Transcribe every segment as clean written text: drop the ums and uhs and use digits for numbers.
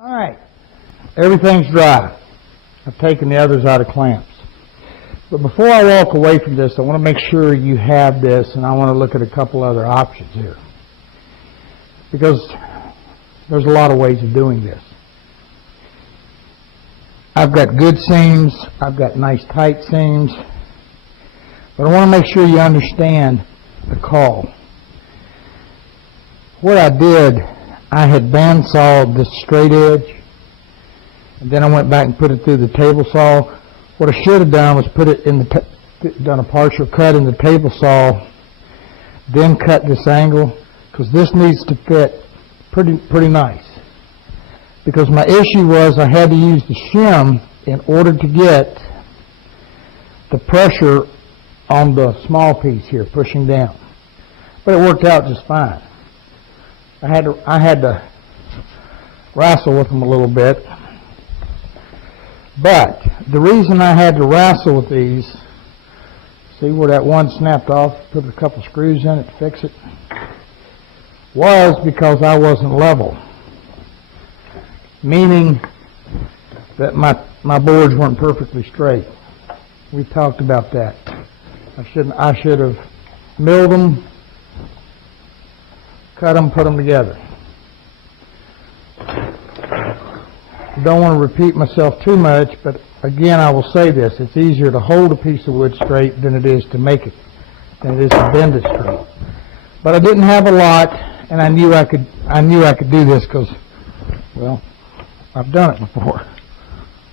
All right, everything's dry. I've taken the others out of clamps. But before I walk away from this, I want to make sure you have this, and I want to look at a couple other options here. Because there's a lot of ways of doing this. I've got good seams, I've got nice tight seams, but I want to make sure you understand the call. What I did, I had bandsawed this straight edge, and then I went back and put it through the table saw. What I should have done was put it in done a partial cut in the table saw, then cut this angle, because this needs to fit pretty nice. Because my issue was I had to use the shim in order to get the pressure on the small piece here pushing down. But it worked out just fine. I had to wrestle with them a little bit. But the reason I had to wrestle with these, see where that one snapped off, put a couple screws in it to fix it, was because I wasn't level. Meaning that my boards weren't perfectly straight. We talked about that. I should have milled them, cut them, put them together. Don't want to repeat myself too much, but again, I will say this: it's easier to hold a piece of wood straight than it is to make it, than it is to bend it straight. But I didn't have a lot, and I knew I could do this because, well, I've done it before,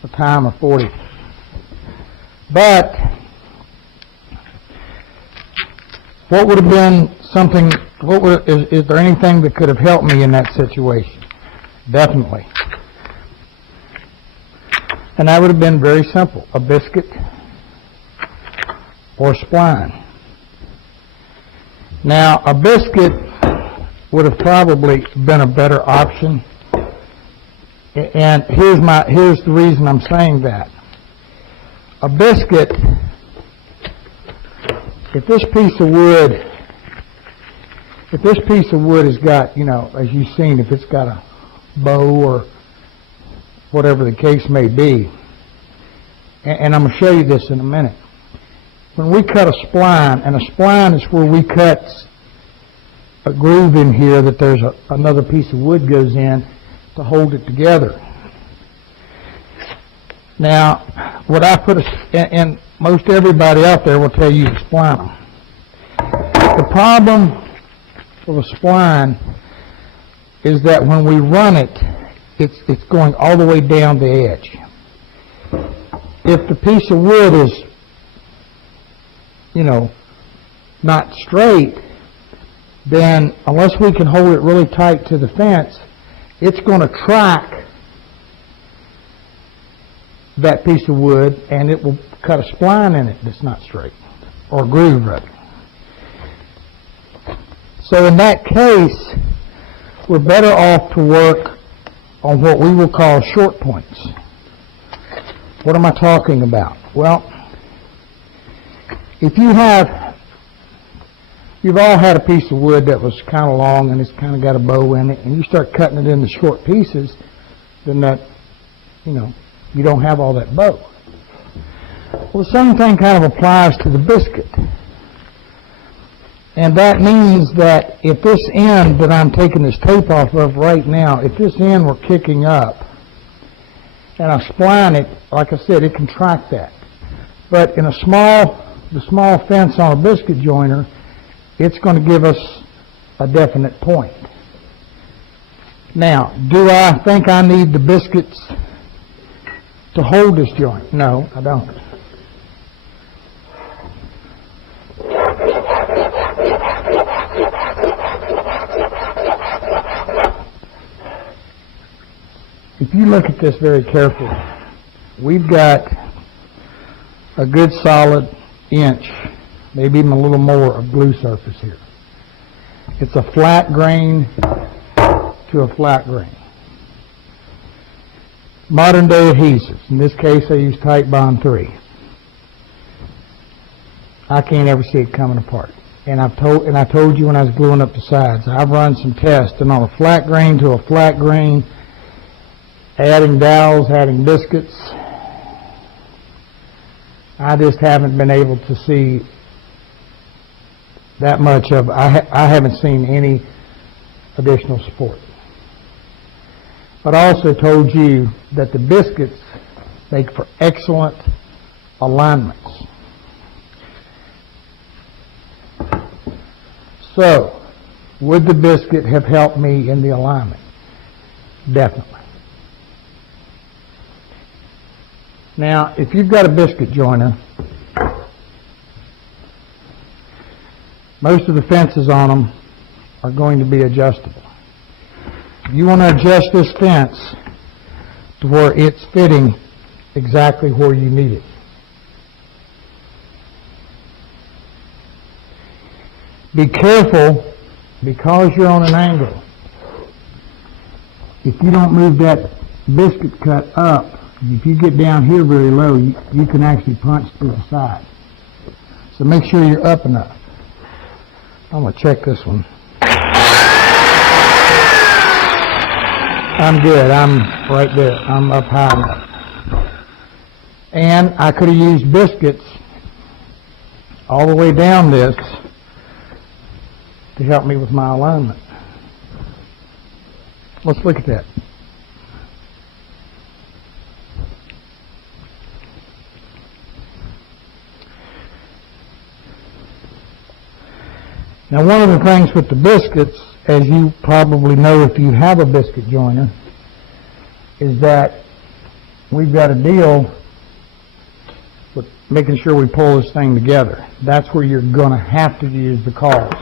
a time of 40. But what would have been something? Is there anything that could have helped me in that situation? Definitely. And that would have been very simple: a biscuit or spline. Now, a biscuit would have probably been a better option. And here's the reason I'm saying that. A biscuit, if this piece of wood has got, as you've seen, if it's got a bow or whatever the case may be, and I'm going to show you this in a minute. When we cut a spline, and a spline is where we cut a groove in here that there's another piece of wood goes in to hold it together. Now, what I put, and most everybody out there will tell you to spline them. The problem with a spline is that when we run it, it's going all the way down the edge. If the piece of wood is, not straight, then unless we can hold it really tight to the fence, it's going to track that piece of wood, and it will cut a spline in it that's not straight, or groove rather. So in that case, we're better off to work on what we will call short points. What am I talking about? Well, if you've all had a piece of wood that was kind of long and it's kind of got a bow in it, and you start cutting it into short pieces, then that, you don't have all that bow. Well, the same thing kind of applies to the biscuit. And that means that if this end that I'm taking this tape off of right now, if this end were kicking up, and I spline it, like I said, it can track that. But in the small fence on a biscuit joiner, it's going to give us a definite point. Now, do I think I need the biscuits to hold this joint? No, I don't. If you look at this very carefully, we've got a good solid inch, maybe even a little more of glue surface here. It's a flat grain to a flat grain. Modern day adhesives. In this case, I use Type Bond 3. I can't ever see it coming apart. And I told you when I was gluing up the sides, I've run some tests, and on a flat grain to a flat grain, adding dowels, adding biscuits. I just haven't been able to see that much of, I haven't seen any additional support. But I also told you that the biscuits make for excellent alignments. So, would the biscuit have helped me in the alignment? Definitely. Now, if you've got a biscuit joiner, most of the fences on them are going to be adjustable. You want to adjust this fence to where it's fitting exactly where you need it. Be careful, because you're on an angle. If you don't move that biscuit cut up, if you get down here very low, you can actually punch to the side. So make sure you're up enough. I'm going to check this one. I'm good. I'm right there. I'm up high enough. And I could have used biscuits all the way down this to help me with my alignment. Let's look at that. Now, one of the things with the biscuits, as you probably know if you have a biscuit joiner, is that we've got to deal with making sure we pull this thing together. That's where you're going to have to use the cawls.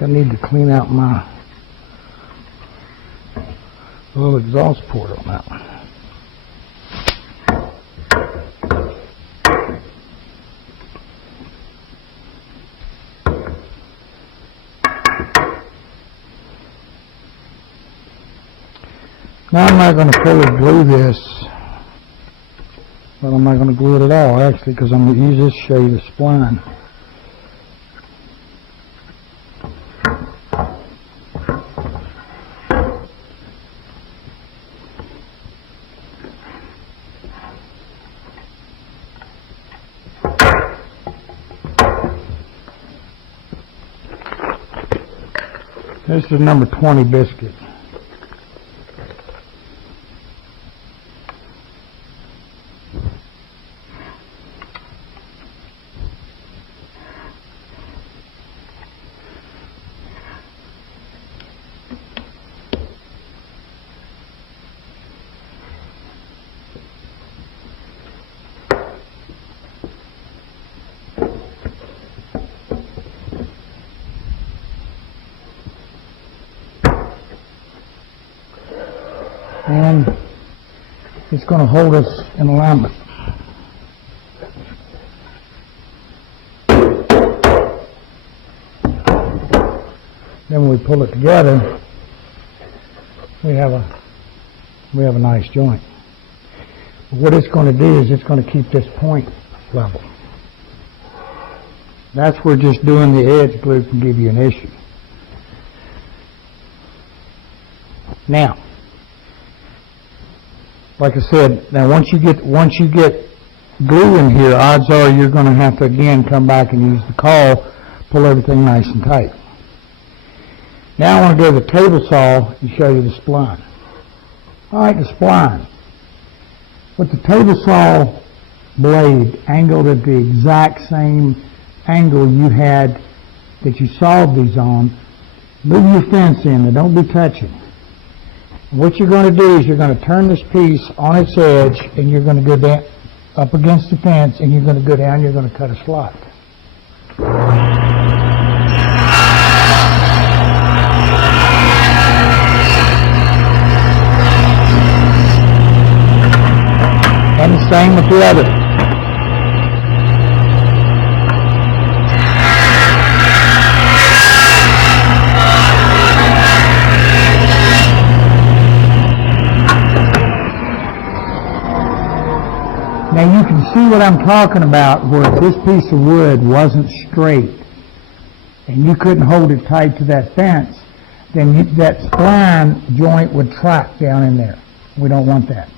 I need to clean out my little exhaust port on that one. Now I'm not going to fully glue this. Well, I'm not going to glue it at all, actually, because I'm going to use this to show you the spline. This is number 20 biscuit. And it's going to hold us in alignment. Then when we pull it together, we have a nice joint. But what it's going to do is it's going to keep this point level. That's where just doing the edge glue can give you an issue. Now, like I said, now once you get glue in here, odds are you're going to have to again come back and use the cawl, pull everything nice and tight. Now I want to go to the table saw and show you the spline. All right, the spline. What the table saw blade angled at the exact same angle you had that you sawed these on. Move your fence in, and don't be touching. What you're going to do is you're going to turn this piece on its edge, and you're going to go down up against the fence, and you're going to go down, you're going to cut a slot. And the same with the other. Now you can see what I'm talking about, where if this piece of wood wasn't straight and you couldn't hold it tight to that fence, then that spline joint would track down in there. We don't want that.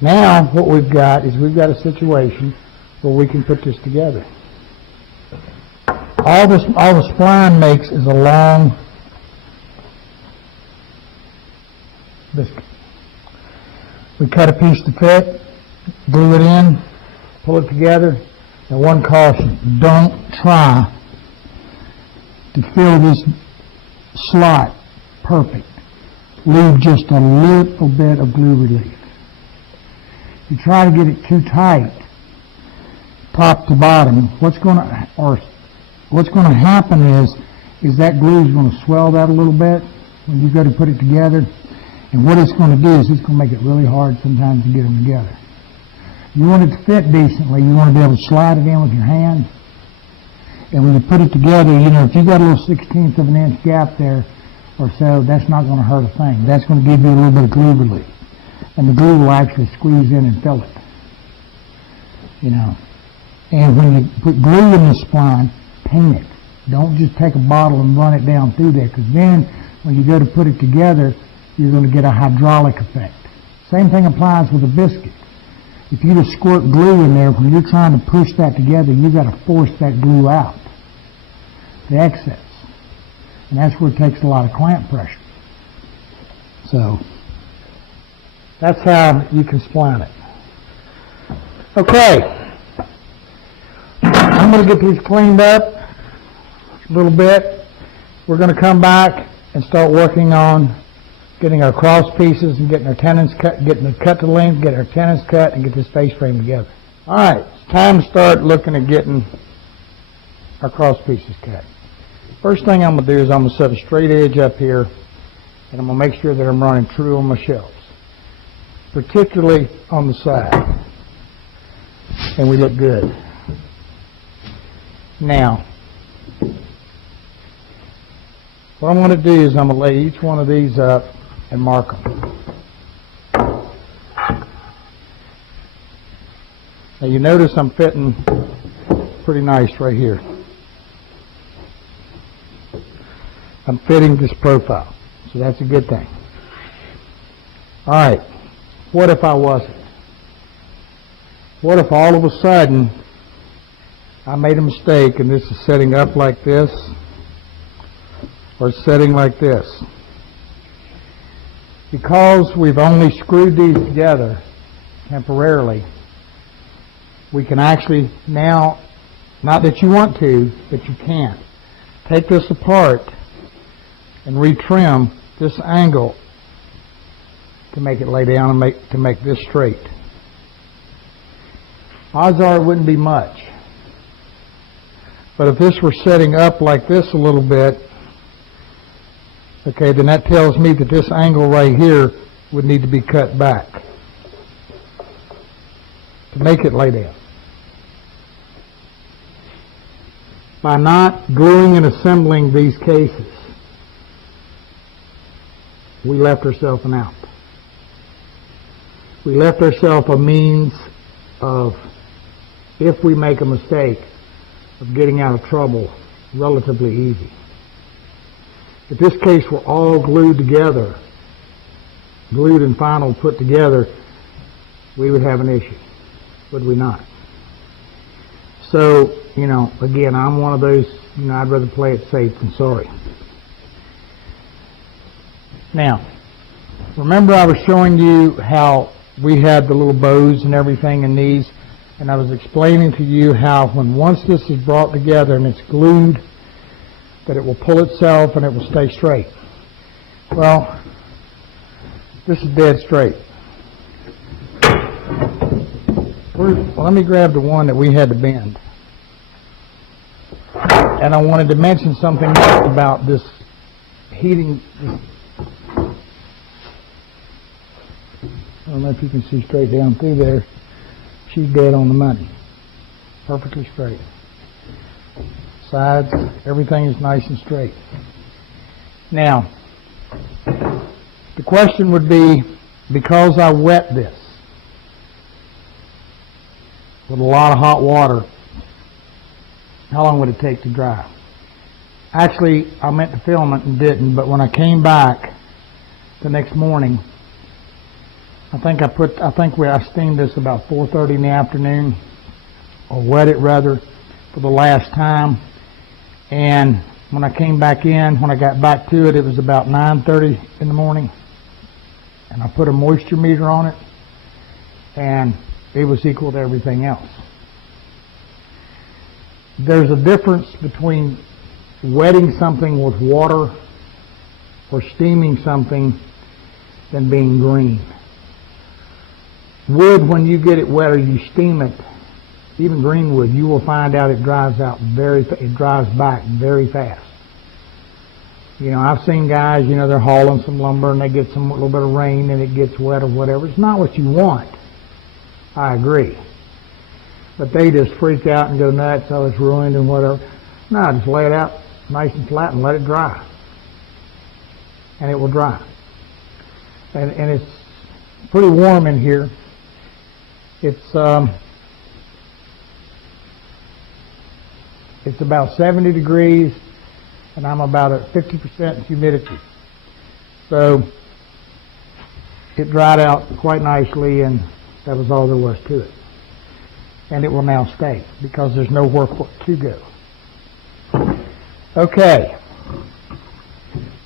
Now what we've got is we've got a situation where we can put this together. All the spline makes is a long biscuit. We cut a piece to fit, glue it in, pull it together. Now one caution, don't try to fill this slot perfect. Leave just a little bit of glue relief. You try to get it too tight, top to bottom, what's going to happen is that glue is going to swell that a little bit when you go to put it together. And what it's going to do is it's going to make it really hard sometimes to get them together. You want it to fit decently. You want to be able to slide it in with your hand. And when you put it together, you know, if you got a little 1/16 of an inch gap there or so, that's not going to hurt a thing. That's going to give you a little bit of glue relief. And the glue will actually squeeze in and fill it. You know. And when you put glue in the spline, paint it. Don't just take a bottle and run it down through there, because then when you go to put it together, you're going to get a hydraulic effect. Same thing applies with a biscuit. If you just squirt glue in there, when you're trying to push that together, you've got to force that glue out, the excess. And that's where it takes a lot of clamp pressure. So, that's how you can spline it. Okay. I'm going to get these cleaned up a little bit. We're going to come back and start working on getting our cross pieces and getting our tenons cut, getting it cut to length, get our tenons cut, and get this face frame together. All right, it's time to start looking at getting our cross pieces cut. First thing I'm going to do is I'm going to set a straight edge up here, and I'm going to make sure that I'm running true on my shelves, particularly on the side, and we look good. Now, what I'm going to do is I'm going to lay each one of these up and mark them. Now you notice I'm fitting pretty nice right here. I'm fitting this profile, so that's a good thing. All right, what if I wasn't? What if all of a sudden I made a mistake and this is setting up like this or setting like this? Because we've only screwed these together temporarily, we can actually now, not that you want to, but you can, take this apart and retrim this angle to make it lay down and to make this straight. Odds are it wouldn't be much. But if this were setting up like this a little bit, okay, then that tells me that this angle right here would need to be cut back to make it lay down. By not gluing and assembling these cases, we left ourselves an out. We left ourselves a means of, if we make a mistake, of getting out of trouble relatively easy. If this case were all glued together, glued and final put together, we would have an issue, would we not? So, you know, again, I'm one of those, you know, I'd rather play it safe than sorry. Now, remember I was showing you how we had the little bows and everything in these, and I was explaining to you how once this is brought together and it's glued, that it will pull itself and it will stay straight. Well, this is dead straight. Well, let me grab the one that we had to bend. And I wanted to mention something else about this heating. I don't know if you can see straight down through there. She's dead on the money. Perfectly straight. Sides, everything is nice and straight. Now, the question would be, because I wet this with a lot of hot water, how long would it take to dry? Actually, I meant to film it and didn't, but when I came back the next morning, I think I steamed this about 4:30 in the afternoon, or wet it rather, for the last time. And when I came back in, when I got back to it, it was about 9:30 in the morning. And I put a moisture meter on it, and it was equal to everything else. There's a difference between wetting something with water or steaming something than being green. Wood, when you get it wet or you steam it, even green wood, you will find out it dries back very fast. You know, I've seen guys, they're hauling some lumber and they get a little bit of rain and it gets wet or whatever. It's not what you want. I agree. But they just freak out and go nuts, oh, it's ruined and whatever. No, just lay it out nice and flat and let it dry. And it will dry. And it's pretty warm in here. It's about 70 degrees, and I'm about at 50% humidity. So it dried out quite nicely, and that was all there was to it. And it will now stay, because there's nowhere for it to go. Okay.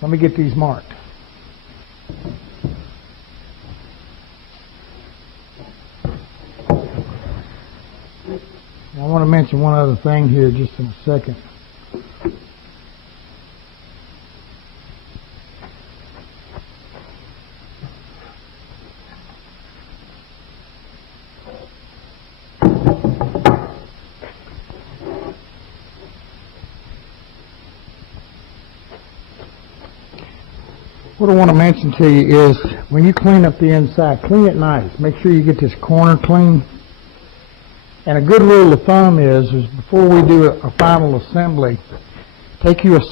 Let me get these marked. I want to mention one other thing here just in a second. What I want to mention to you is when you clean up the inside, clean it nice. Make sure you get this corner clean. And a good rule of thumb is before we do a final assembly, take your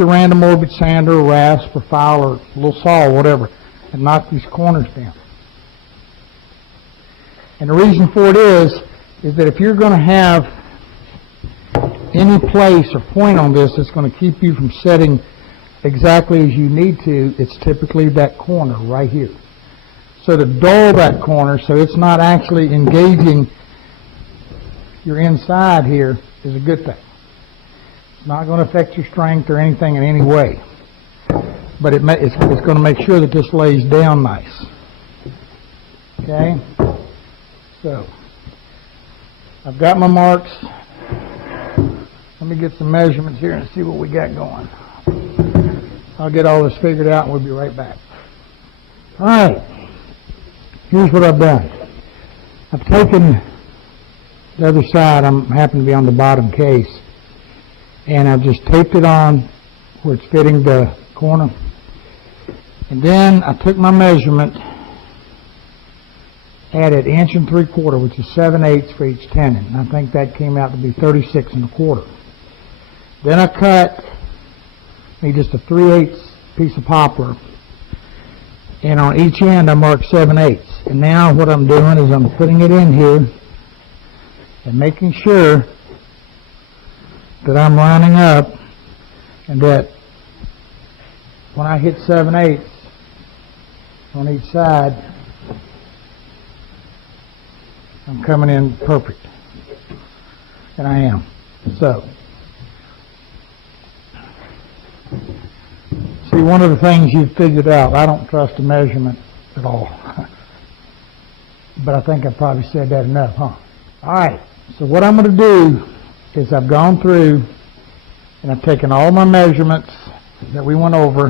random orbit sander, or rasp, or file, or a little saw, or whatever, and knock these corners down. And the reason for it is that if you're going to have any place or point on this that's going to keep you from setting exactly as you need to, it's typically that corner right here. So to dull that corner so it's not actually engaging your inside here is a good thing. It's not going to affect your strength or anything in any way. But it's going to make sure that this lays down nice. Okay? So, I've got my marks. Let me get some measurements here and see what we got going. I'll get all this figured out and we'll be right back. Alright. Here's what I've done. I've taken the other side, I happen to be on the bottom case, and I've just taped it on where it's fitting the corner. And then I took my measurement, added 1 3/4, which is 7/8 for each tenon. And I think that came out to be 36 1/4. Then I cut just a 3/8 piece of poplar, and on each end I marked 7/8. And now what I'm doing is I'm putting it in here and making sure that I'm lining up, and that when I hit 7/8 on each side, I'm coming in perfect. And I am. So, see, one of the things you've figured out, I don't trust a measurement at all. but I think I probably said that enough, huh? All right, so what I'm going to do is I've gone through and I've taken all my measurements that we went over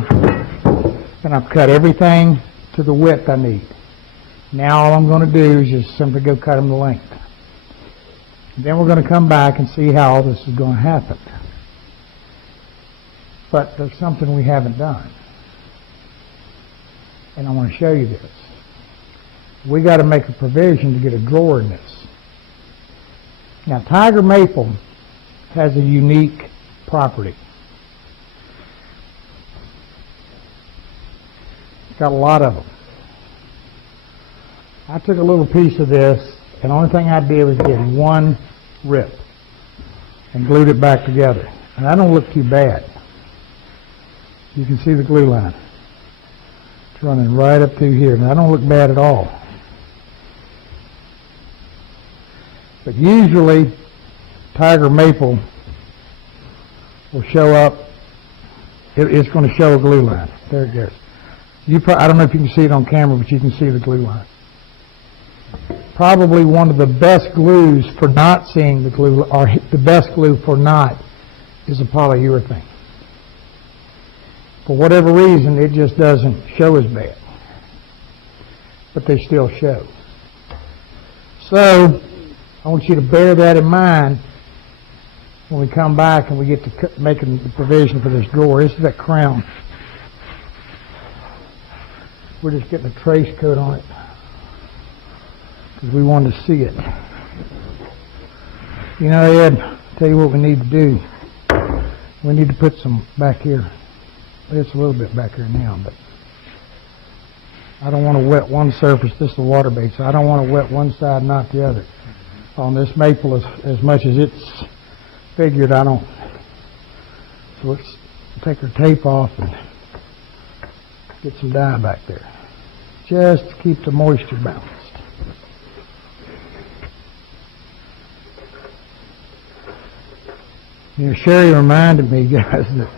and I've cut everything to the width I need. Now all I'm going to do is just simply go cut them to length. Then we're going to come back and see how all this is going to happen. But there's something we haven't done. And I want to show you this. We got to make a provision to get a drawer in this. Now, Tiger Maple has a unique property. It's got a lot of them. I took a little piece of this, and the only thing I did was get one rip and glued it back together. And that don't look too bad. You can see the glue line. It's running right up through here. Now, that don't look bad at all. But usually, Tiger Maple will show up. It's going to show a glue line. There it goes. I don't know if you can see it on camera, but you can see the glue line. Probably one of the best glues for not seeing the glue, or the best glue for not, is a polyurethane. For whatever reason, it just doesn't show as bad. But they still show. So, I want you to bear that in mind when we come back and we get to making the provision for this drawer. This is that crown. We're just getting a trace coat on it because we wanted to see it. You know, Ed, I'll tell you what we need to do. We need to put some back here. It's a little bit back here now, but I don't want to wet one surface. This is a water base, so I don't want to wet one side, not the other. On this maple, as much as it's figured, I don't. So let's take our tape off and get some dye back there, just to keep the moisture balanced. You know, Sherry reminded me, guys, that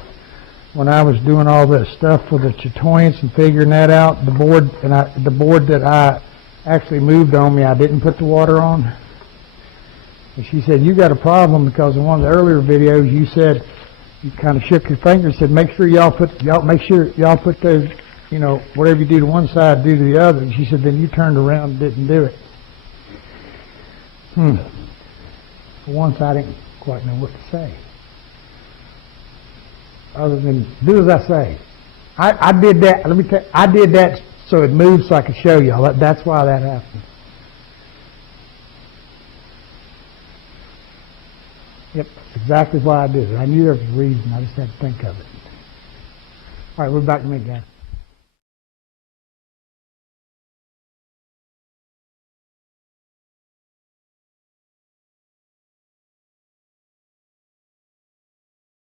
when I was doing all this stuff for the chatoyance and figuring that out, the board that I actually moved on me, I didn't put the water on. And she said, you got a problem, because in one of the earlier videos you said, you kind of shook your finger and said, make sure y'all put those, you know, whatever you do to one side, do to the other. And she said, then you turned around and didn't do it. For once, I didn't quite know what to say, other than do as I say. I did that. Let me tell you, I did that so it moved so I could show y'all. That's why that happened. Yep, that's exactly why I did it. I knew there was a reason. I just had to think of it. All right, we're back to me, guys.